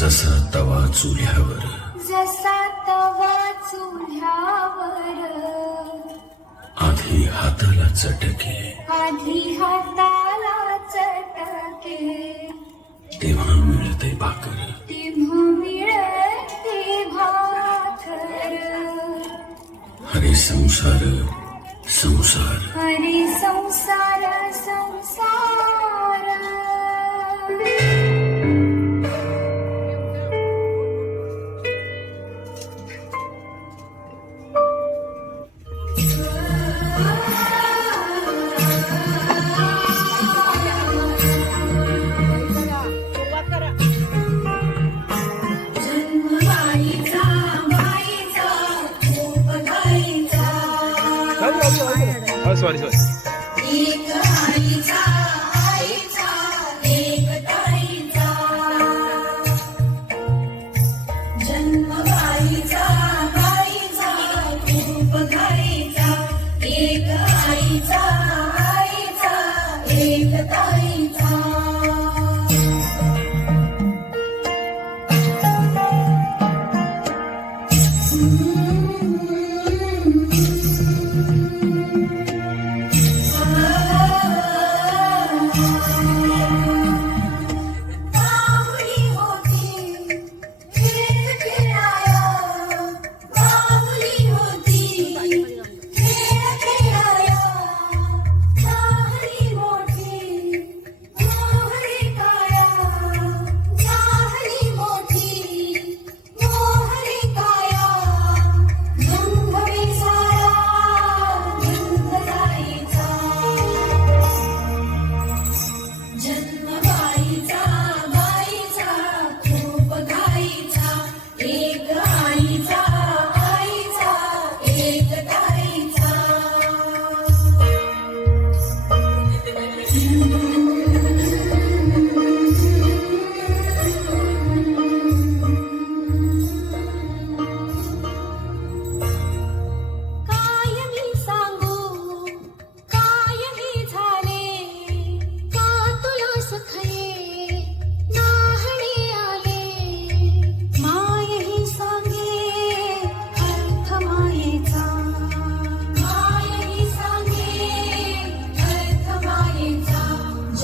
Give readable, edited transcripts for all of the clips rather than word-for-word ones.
जसा तवा चुल्यावर, जसा तवा चुल्यावर, आधी हाताला चटके, आधी हाताला चटके, तेव्हा मिळते भाकर. तेव्हा मिळते भाकर. हरी संसार संसार, हरी संसार संसार. सॉरी एक आईचा आईचा एक ताईचा, जन्म गाईचा गाईचा खूप घाईचा. एक आईचा आईचा एक ताईचा.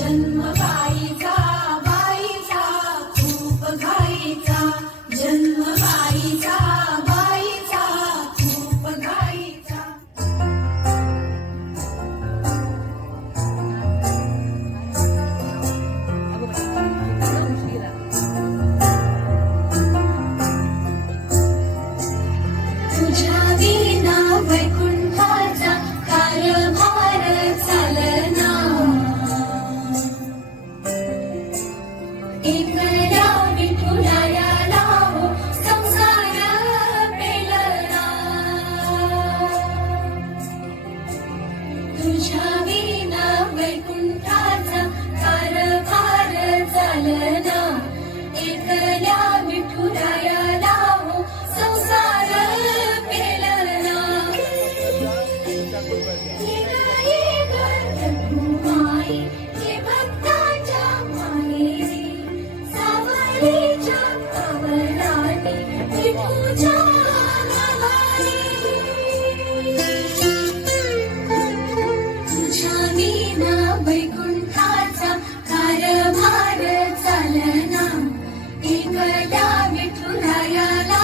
जन्म गाईचा गाईचा खूप घाईचा. जन्म गाईचा गाईचा खूप घाईचा. तुझ्या विना वैकुंठाचा कारभार चालना. एकल्या विठुरायाला संसार पेलना. तुझ्या विना वैकुंठाचा कारभार चालना. एकल्या विठुरायाला संसार पेलना. ये रघुमाई ये भक्ताच्या मायेरी, सावरीच्या कवलाने विठूच्या नवारी. तुझ्या विना वैकुंठाचा कारभार चालना. एकल्या विठुरायाला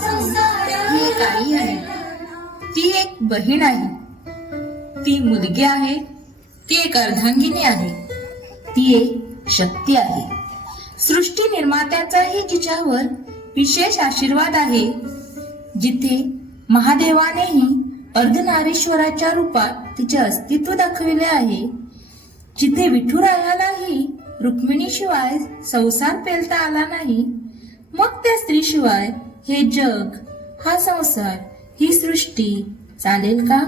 संसार ही एक आई आहे, ती एक बहीण आहे, ती मुलगी आहे, ती एक अर्धांगिनी आहे, ती एक शक्ती आहे. सृष्टी निर्मात्याचाही जिच्यावर विशेष आशीर्वाद आहे. जिथे महादेवानेही अर्धनारीश्वराच्या रूपात तिचे अस्तित्व दाखविले आहे, जिथे विठुरायालाही रुक्मिणीशिवाय संसार पेलता आला नाही, मग त्या स्त्रीशिवाय हे जग, हा संसार, ही सृष्टी चालेल का?